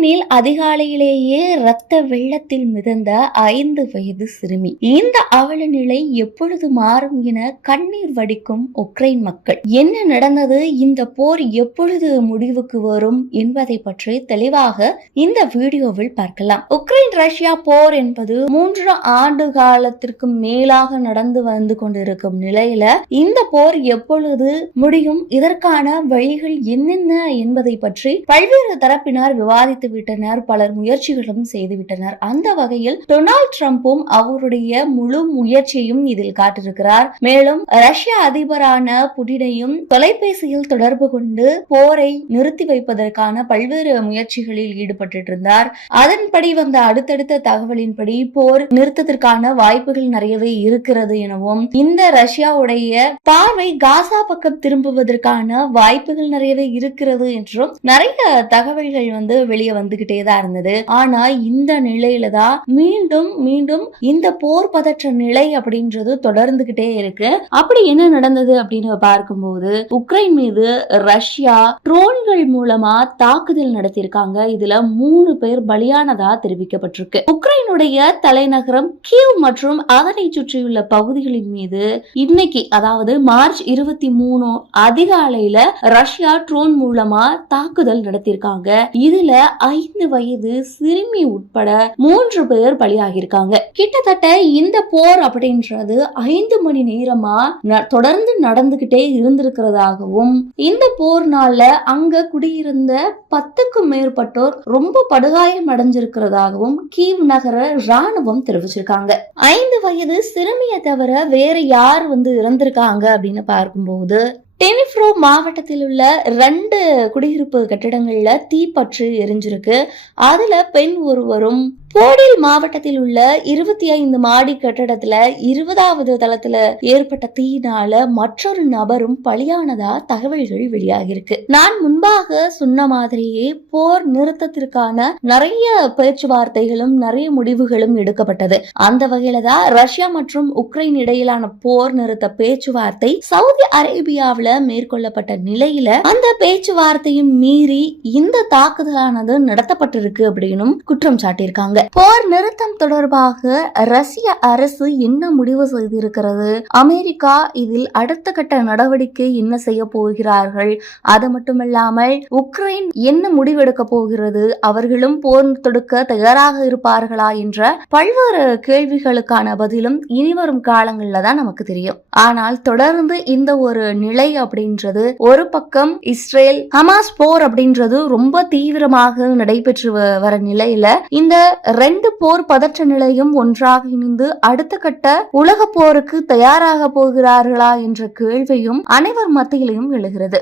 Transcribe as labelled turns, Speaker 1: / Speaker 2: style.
Speaker 1: ஸ்பெயினில் அதிகாலையிலேயே இரத்த வெள்ளத்தில் மிதந்த ஐந்து வயது சிறுமி. இந்த அவல நிலை எப்பொழுது மாறும் என கண்ணீர் வடிக்கும் உக்ரைன் மக்கள். என்ன நடந்தது? இந்த போர் எப்பொழுது முடிவுக்கு வரும் என்பதை பற்றி தெளிவாக இந்த வீடியோவில் பார்க்கலாம். உக்ரைன் ரஷ்யா போர் என்பது மூன்று ஆண்டு காலத்திற்கு மேலாக நடந்து வந்து கொண்டிருக்கும் நிலையில இந்த போர் எப்பொழுது முடியும்? இதற்கான வழிகள் என்னென்ன என்பதை பற்றி பல்வேறு தரப்பினர் விவாதித்து விட்டனர் பலர் முயற்சிகளும் செய்துவிட்டனர். அந்த வகையில் டொனால்ட் ட்ரம்ப்பும் அவருடைய முழு முயற்சியையும் இதில் காட்டிருக்கிறார் மேலும் ரஷ்ய அதிபரான புடினையும் தொலைபேசியில் தொடர்பு கொண்டு போரை நிறுத்தி வைப்பதற்கான பல்வேறு முயற்சிகளில் ஈடுபட்டு இருந்தார் அதன்படி வந்த அடுத்தடுத்த தகவலின்படி போர் நிறுத்தத்திற்கான வாய்ப்புகள் நிறையவே இருக்கிறது எனவும் இந்த ரஷ்யாவுடைய பார்வை காசா பக்கம் திரும்புவதற்கான வாய்ப்புகள் நிறையவே இருக்கிறது என்றும் நிறைய தகவல்கள் வந்து வெளியே வந்துகிட்டே தான் இருந்தது. ஆனா இந்த நிலையில தான் மீண்டும் மீண்டும் இந்த போர் பதற்ற நிலை அப்படின்றது தொடர்ந்துகிட்டே இருக்கு. அப்படி என்ன நடந்தது அப்படின்னு பார்க்கும்போது உக்ரைன் மீது ரஷ்யா ட்ரோன்கள் மூலமா தாக்குதல் நடத்தியிருக்காங்க. இதுல மூணு பேர் பலியானதா தெரிவிக்கப்பட்டிருக்கு. உக்ரைனுடைய தலைநகரம் கியூ மற்றும் அதனை சுற்றியுள்ள பகுதிகளின் மீது இன்னைக்கு அதாவது மார்ச் இருபத்தி மூணு அதிகாலையில ரஷ்யா ட்ரோன் மூலமா தாக்குதல் நடத்தியிருக்காங்க. இதுல ஐந்து வயது சிறுமி உட்பட மூன்று பேர் பலியாகியிருக்காங்க. கிட்டத்தட்ட இந்த போர் அப்படின்றது ஐந்து மணி நேரமா ந- தொடர்ந்து நடந்துகிட்டே இருந்திருக்கிறதாகவும் இந்த போர்னால அங்க குடியிருந்த பத்துக்கும் மேற்பட்டோர் ரொம்ப படுகாயம் அடைஞ்சிருக்கிறதாகவும் கீவ் நகர ராணுவம் தெரிவிச்சிருக்காங்க. ஐந்து வயது சிறுமியை தவிர வேற யார் வந்து இறந்திருக்காங்க அப்படின்னு பார்க்கும்போது டெனிஃப்ரோ மாவட்டத்தில் உள்ள ரெண்டு குடியிருப்பு கட்டிடங்கள்ல தீப்பற்று எரிஞ்சிருக்கு. அதுல பெண் ஒருவரும் போடில் மாவட்டத்தில் உள்ள இருபத்தி ஐந்து மாடி கட்டடத்துல இருபதாவது தளத்துல ஏற்பட்ட தீயினால மற்றொரு நபரும் பலியானதா தகவல்கள் வெளியாகிருக்கு நான் முன்பாக சொன்ன மாதிரியே போர் நிறுத்தத்திற்கான நிறைய பேச்சுவார்த்தைகளும் நிறைய முடிவுகளும் எடுக்கப்பட்டது. அந்த வகையில தான் ரஷ்யா மற்றும் உக்ரைன் இடையிலான போர் நிறுத்த பேச்சுவார்த்தை சவுதி அரேபியாவுல மேற்கொள்ளப்பட்ட நிலையில அந்த பேச்சுவார்த்தையும் மீறி இந்த தாக்குதலானது நடத்தப்பட்டிருக்கு அப்படின்னும் குற்றம் சாட்டியிருக்காங்க. போர் நிறுத்தம் தொடர்பாக ரஷ்ய அரசு என்ன முடிவு செய்திருக்கிறது? அமெரிக்கா இதில் அடுத்த கட்ட நடவடிக்கை என்ன செய்ய போகிறார்கள்? அது மட்டுமல்லாமல் உக்ரைன் என்ன முடிவெடுக்க போகிறது? அவர்களும் போர் தொடுக்க தயாராக இருப்பார்களா என்ற பல்வேறு கேள்விகளுக்கான பதிலும் இனிவரும் காலங்களில் தான் நமக்கு தெரியும். ஆனால் தொடர்ந்து இந்த ஒரு நிலை அப்படின்றது ஒரு பக்கம் இஸ்ரேல் ஹமாஸ் போர் அப்படின்றது ரொம்ப தீவிரமாக நடைபெற்று வர நிலையில இந்த ரெண்டு போர் பதற்ற நிலையும் ஒன்றாக இணைந்து அடுத்த கட்ட உலக போருக்கு தயாராக போகிறார்களா என்ற கேள்வியும் அனைவர் மத்தியிலையும் எழுகிறது.